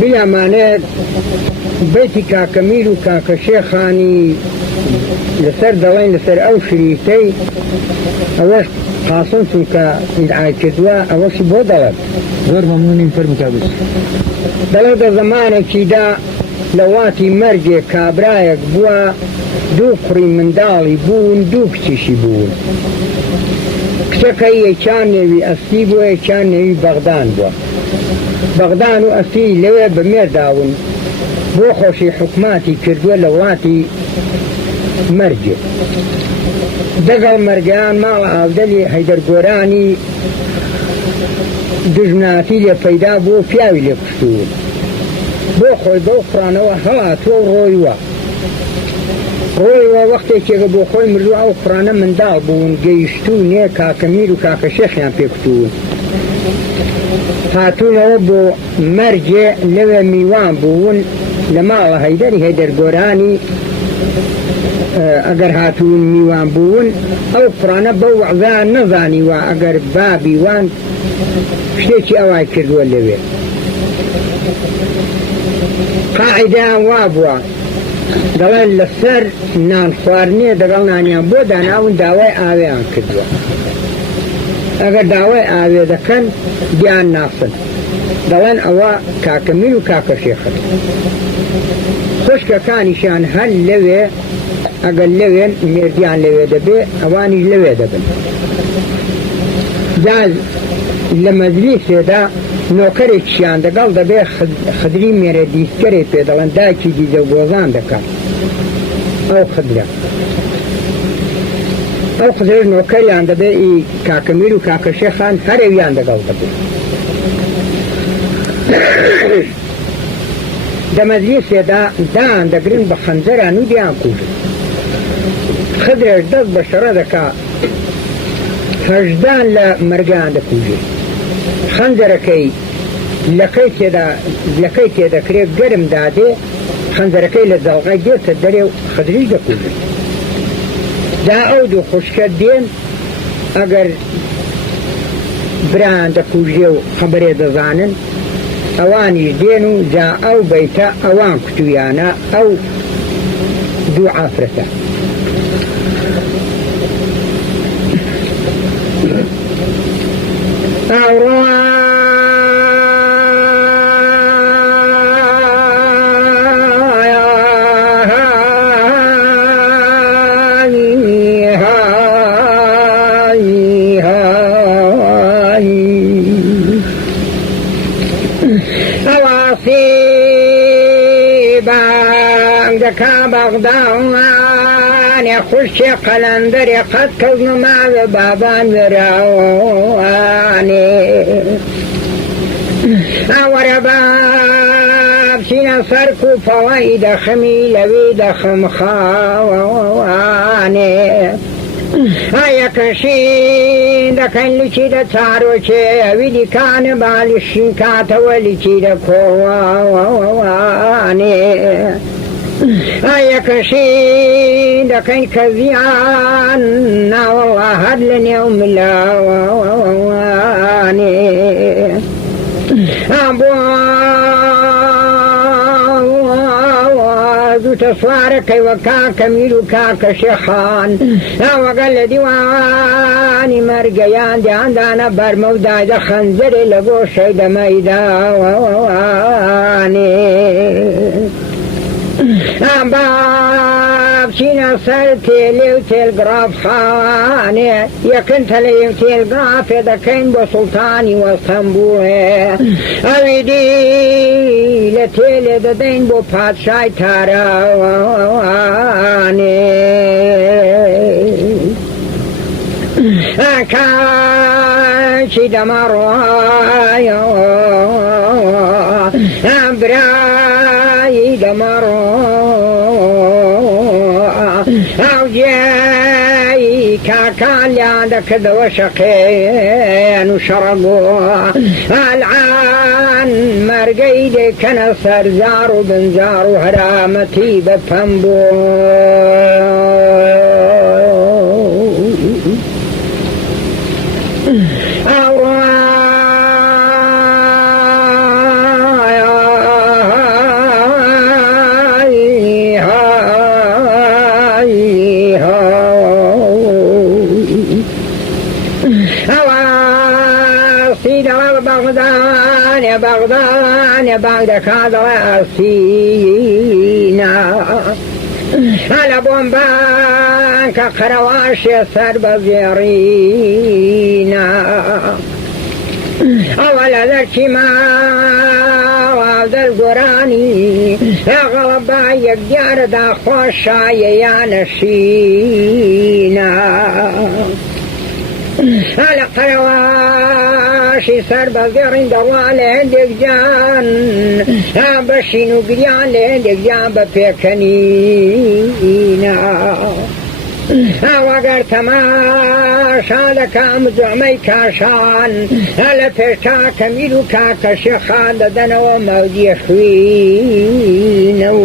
بلا مانێت بەیتی کاکەمیر و کاکە شێخانی لەسەر دەڵێن لەسەر ئەو شریتەی ئەوەش قاسم چونکە ئیدعای کردووە ئەوەشی بۆ دەڵێت زۆر مەمنونین فەرمووی دەڵێت لە زەمانێکیدا لە واتی مەرگێک کابرایەک بووە دوو کوڕی منداڵی بوون دوو کچیشی بوون کچەکەی یەکیان نێوی ئەستی بووە یەکیان نێوی بەغدان بووە بەغدان و ئەستی لەوێ بەمێرداون بۆ خۆشی حکوماتی کردووە لە وڵاتی مەرگێ دەگەڵ مەرگیان ماڵە ئاودەلی هەیدەر گۆرانی دژمناتی لێ پەیدا بوو پیاوی لێ کوشتوون بۆ خۆی بەو خوڕانەوە هەڵاتووە و ڕۆیوە وەختێکێکە بۆ خۆی مردووە ئەو خوڕانە منداڵ بوون گەیشتوونێ کاکەمیر و کاکە شێخیان پێکوتوون هاتوونەوە بۆ مەرجێ لەوێ میوان بوون لە ماڵە هەیدەری هەیدەر گۆرانی ئەگەر هاتوون میوان بوون ئەو قڕانە بەو وەعزان نەزانیوە ئەگەر بابی وان شتێکی ئەوای کردووە لەوێ قاعدەیان وا بووە دەڵێن لەسەر نان خواردنێ دەگەڵ نانیان بۆ داناون داوای ئاوێیان کردووە ئەگەر داوای ئاوێ دەکەن دیان ناسن دەڵێن ئەوە کاکەمیر و کاکە شێخن خوشکەکانیشیان هەر لەوێ ئەگەر لەوێن مێردیان لەوێ دەبێ ئەوانیش لەوێ دەبن جاز لە مەجلیسێدا نۆکەرێکیان دەگەڵ دەبێ خدری مێرە دیسکەرێک پێ دەڵێن داکی دیزە و گۆزان دەکات ئەو خدرە ئەو خدرە نۆکەریان دەبێ کاکەمیر و کاکە شێخان هەرێویان دەگەڵ دەبێ لە مەجلیسێدا دان دەگرن بە خەنجەران و دیان کوژن خدرێش دەست بە شەڕە دەکا هەژدان لە مەرگان دەکوژێ خەنجەرەکەی لەکەی تێدەکرێت گەرم دادێ خەنجەرەکەی لە جەڵغای دێتە دەرێ و خدریش دەکوژێ دا ئەو دوو خوشکە دێن ئەگەر بران دەکوژێ و خەبەرێ دەزانن ئەوانیش دێن و جا ئەو بەیتە ئەوان کوتویانە ئەو دوو عافرەتە بەغداوانێ خوشتێ قەلەندەرێ قەت کەوتنە ماوێ بابان وێراوانێ ئەوەرە بابچینە سەر کوپەڵی دەخەمی لەوێ دەخەم خاوانێ یەکەشین دەکەن لچی دە چارۆکێ ئەوی دیکانە بالیشین کاتەوە لچی دە کۆوانێ یەکەشین دەکەین کە زیان ناوەڵا هەر لە نێو ملاوانێ بۆ زووتە سوارەکەی وە کاکەمیر و کاکە شێخان وەگەر لە دیوانی مەرگەیان دیاندانە بەرمە و دایدە خەنجەرێ لە گۆشەی دەمەیداوانێ بابچینە سەر تێلێ و تێلگراف خانێ یەکن تەلەی تێلگرافێ دەکەین بۆ سوڵتانی وەستەمبوڵێ ئەوی دی لە تێلێ دەدەین بۆ پادشای تاراوانێ کاچی دەمەڕۆیەوە برایی دەمەڕۆ ئەو جێی کاکان لیان دەکردەوە شەقێن و شەڕەبۆ ئەلعان مەرگەی دەکەنە سەرزار و بنجار و هەرامەتی بەپەم بۆ يا بغدان يا بغدك هذا رأسينا على بومبان كخرواش يسر بزيرينا أولا ذكي ما وهذا القراني يا غلبا يقدر دا خوشا يا نشينا على قرواشي سر بزيرين دوال عندك جان بشينو قريان عندك جان بفكنينا وقر تماشا لكام زعمي كاشان هلا فشتا كميلو كاكا شيخان لدنا ومودي خوينو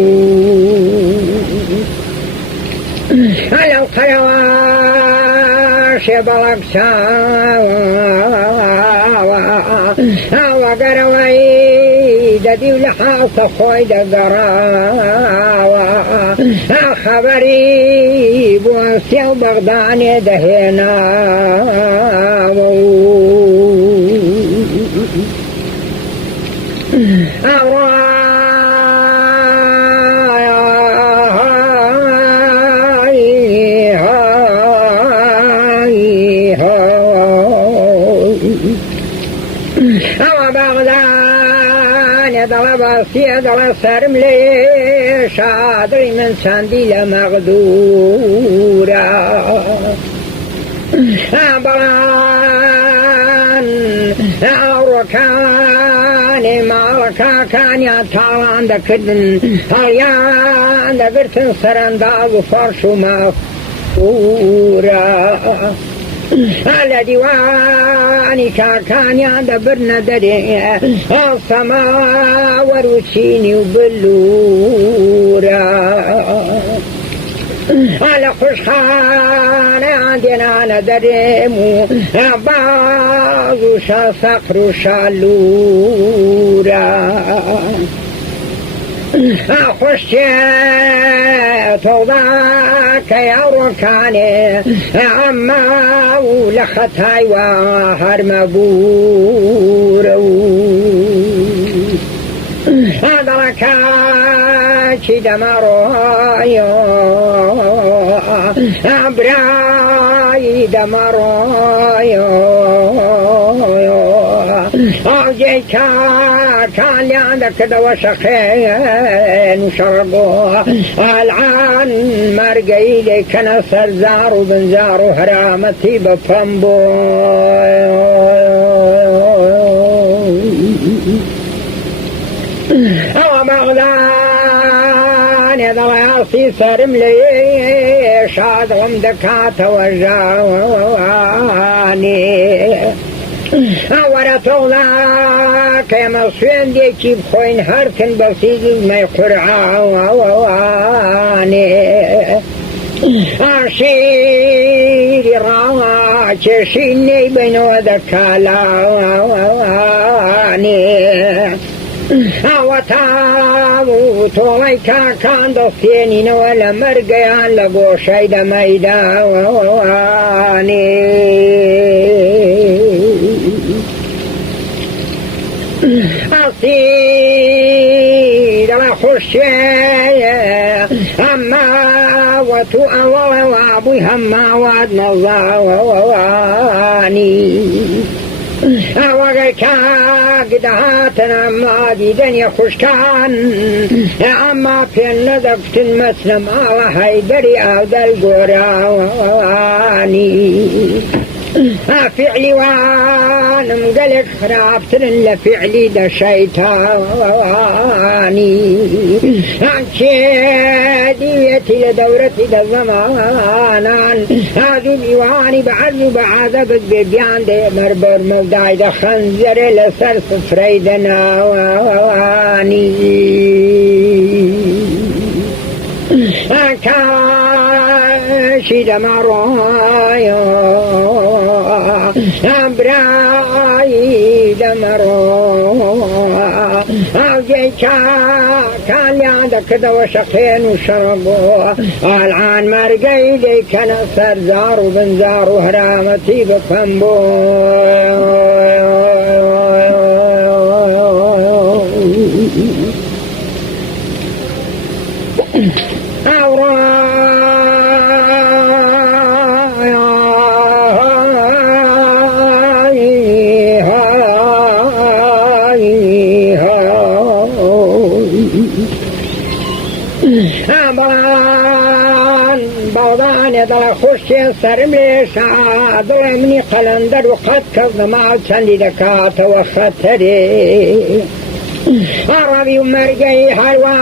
هلا القرواش بلق ساوا وقر ويدا لحاو كخوي دقراوا خبري بوسيو بغداني دهينا ضرب سرم لي شادري من سنديل مغدورة بران أوركاني مالكا كان يطالان دا كدن هريان دا برتن سرنداز فرشو مغفورة على ديواني كان يدبرنا دري السماء وروشيني وبلورا على خشخانة عندنا ندريمو بعض صخر شالورا خشيت وضاك يا ركاني عما ولختاي وهر مبور هذا ركاكي دمرويو براي دمرويو أوجيكا كان عندك دوا شخين وشربوها العان مرقي لي كان سرزار وبنزار وهرامتي بفنبو أو بغدان يا ضواسي سرم لي شاد غمدكات وجاواني ورا طولاك يا مصين ديكي بخوين هركن بسيجي ما يقرعاني عشيري راك شيني بينو ذكالاني وتابو طوليكا كان دفيني ولا مرقيان لقو شيد ميداني أصير وخشي أما وتو أول وابي هما واد نظاني وغيكا قدهاتنا ما ديدن يخشكان أما في النذبت المسلم على هيدري أودى القراني فعلي وانا مقلق خرابتن لفعلي دا شيطاني كيديتي لدورتي دا زمانان هذو ديواني بعد بعذبك ببيان دي مربر موداي دا خنزر لسر سفري دناواني كاشي دمرويو براي دمرو أوجيكا كان عندك دوا شقين وشربو العان مرقي لي كان سرزار وبنزار وهرامتي بفنبو بەڵدان دڵە خوشتێ سرم لێشا دڵێ منی قەلەندەر و قەت کەڵدەما چەندی دەکاتەوە خەتەرێ ڕەوی و مەرگەی هەروا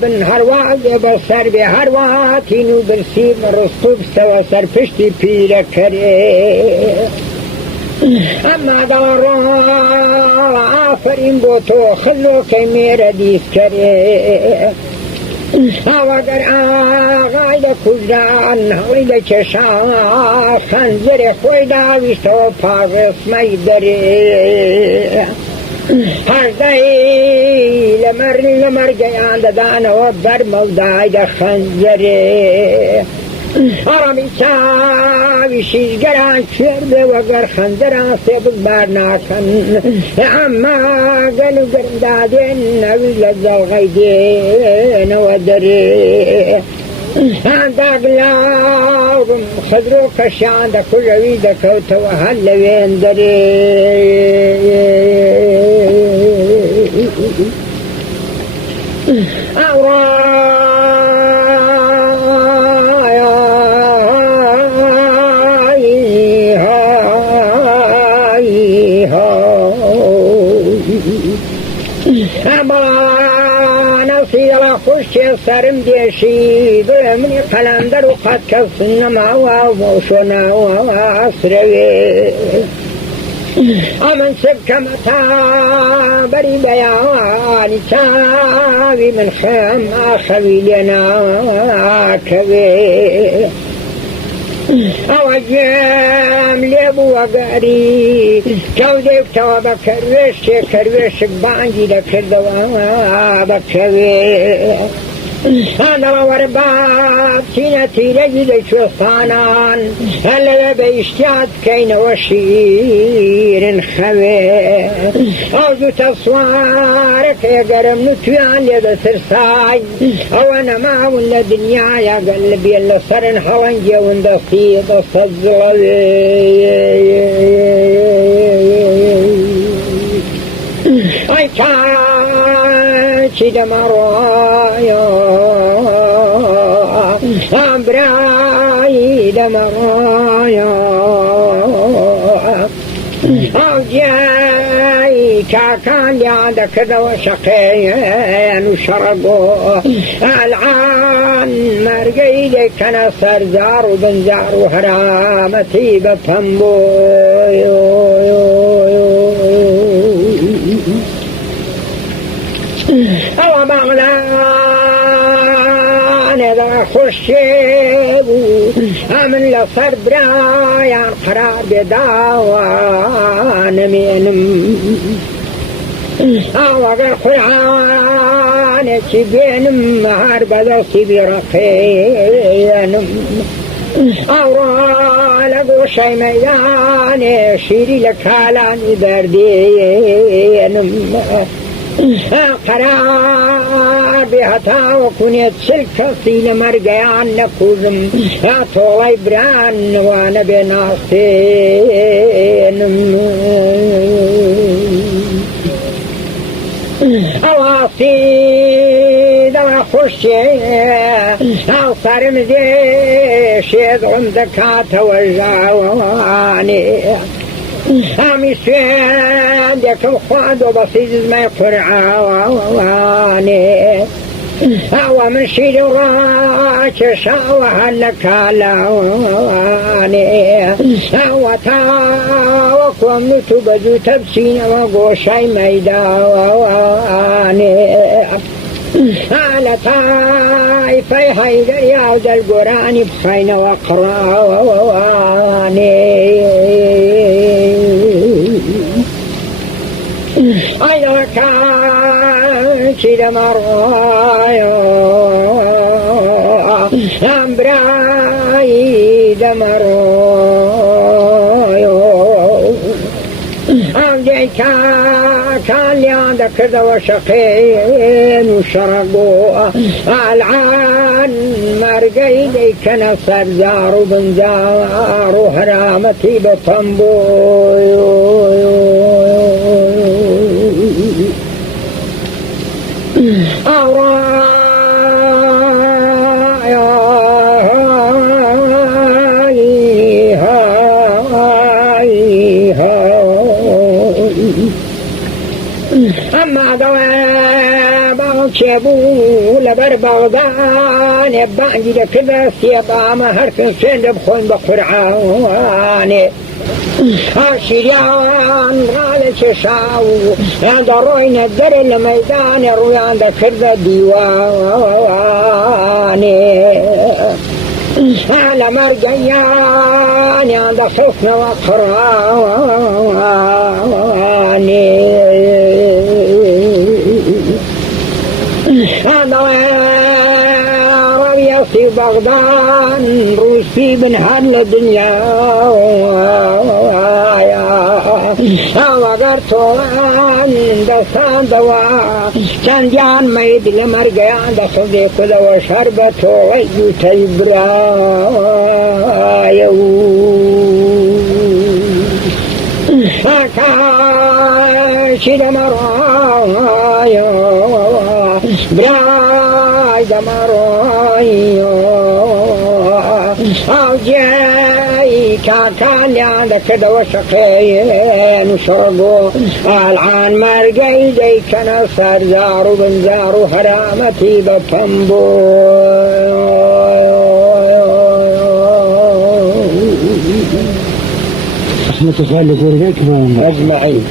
بن هەروا بە سەر بێ هەروا تین و برسی ڕست و بستەوە سەر پشتی پیرەکەرێ ئەمما دەڵڕۆ ئافرین بۆ تۆ خلۆکەی مێرە دیسکەرێ ئاوەگەر ئاغای لە کوژان هەڵی لە کێشان خەنجەرێ خۆی داویستەوە پاڕێسمەی دەرێ هەردەی لە مەرگەیان دەدانەوە بەرمەڵدای دە خەنجەرێ ئەڕەمی چاوی شیژگەران کوێر بێ وەگەر خەنجەران سێ بگبار ناکەن ئەمما گەل و گەرمدادێن نەوی لە جەڵغەی دێنەوە دەرێ داگلاوم خەدر و کەشیان دەکوژەوی دەکەوتەوە هەر لەوێن دەرێ نەسیڵە خوشتێ سەرم دێشی دڵێ منی قەلەندەر و قەت کەس نەماوە بۆشۆ ناوە ئاسرەوێ ئەمن سبکەمەتا بەری بەیانی چاوی من خەم ئاخەوی لێ ناکەوێ ئەوە گوێم لێ بووە گەری کەوتێکتەوە بە کەروێشتێ کەروێشک بانگی دەکردەوە بەکەوێ هەندەوە وەرباب چینە تیرەگی لە کوێستانان هەر لەوێ بە ئیشتیات بکەینەوە شیرن خەوێ ئەو دووتە سوارەکە گەرم نوتویان لێ دەترسای ئەوە نەماون لە دنیایە گەل بێن لەسەرن هەڵەنگێون دەستی دەستە جڵەوێ ئەی چی دەمەڕۆیە ئەمبرایی دەمەڕۆیە ئەو جیایی کاکان لیان دەکردەوە شەقێن و شەڕەگۆ ئەلعان مەرگەی دەیکەنە سەرجار و بنجار و هەرامەتی بە پەمبۆی ئەوە ماڵانێ دەڵە خوشتێ بوو ئەمن لەسەر برایان قەرار بێداوە نەمێنم ئەوەگەر قورعانێکی بێنم هەر بەدەستی بیڕەقێنم ئەوڕۆ لە گۆشەی مەیدانێ شیری لە کالانی دەردێنم قەرار بێ هەتاوە کونێت چل کەسی لە مەرگەیان نەکوژم تۆڵەی برانەوانە بێ ناستێنم ئەواسی دەڵە خوشتێ ئەو سەرم دێشێ دڵم دەکاتەوە ژاوانێ ئامی سوێن دێکم خوادۆ بەسی دزمەی قورعانێ ئەوە من شیر و ڕاکێشاوە هەر لە کالاوانێ ئەوە تاوە کۆم نوت و بەجووتە بچینەوە گۆشەی مەیداوانێ لە تایفەی هەیدەریا و دەرگۆرانی بخەینەوە قڕاوانێ ئەیدەوە کاچی دەمەڕۆیە ئەم برایی دەمەڕۆیە ئەم جێی کاکان لیان دەکردەوە شەقێن و شەڕەگۆ ئەلعان مەرگەی دەیکەنە سەرجار و بنجار و هەرامەتی بە پەمبۆی ئەوڕۆ هذا باوشبو لبر بغدان يبقى جدا كذا سيبا ما هرفن سند بخون بقرعاني شريان رالي شاو عند روين الدر الميدان روي عند كذا ديواني على مرجيان عند صفنا وقراني في بغداد روسي بن هل الدنيا وقرت عن دستان دواء كان جان ميد لمرقى عند صديق وشربته ويجو تيبرا فكاشد مرايا براي دمرايا أو جاي كان عندك دوا شقين وشرقوا العان مرقي دي كان صار زارو بنزارو هرامتي بطنبو رحمة الله لقربك أجمعين.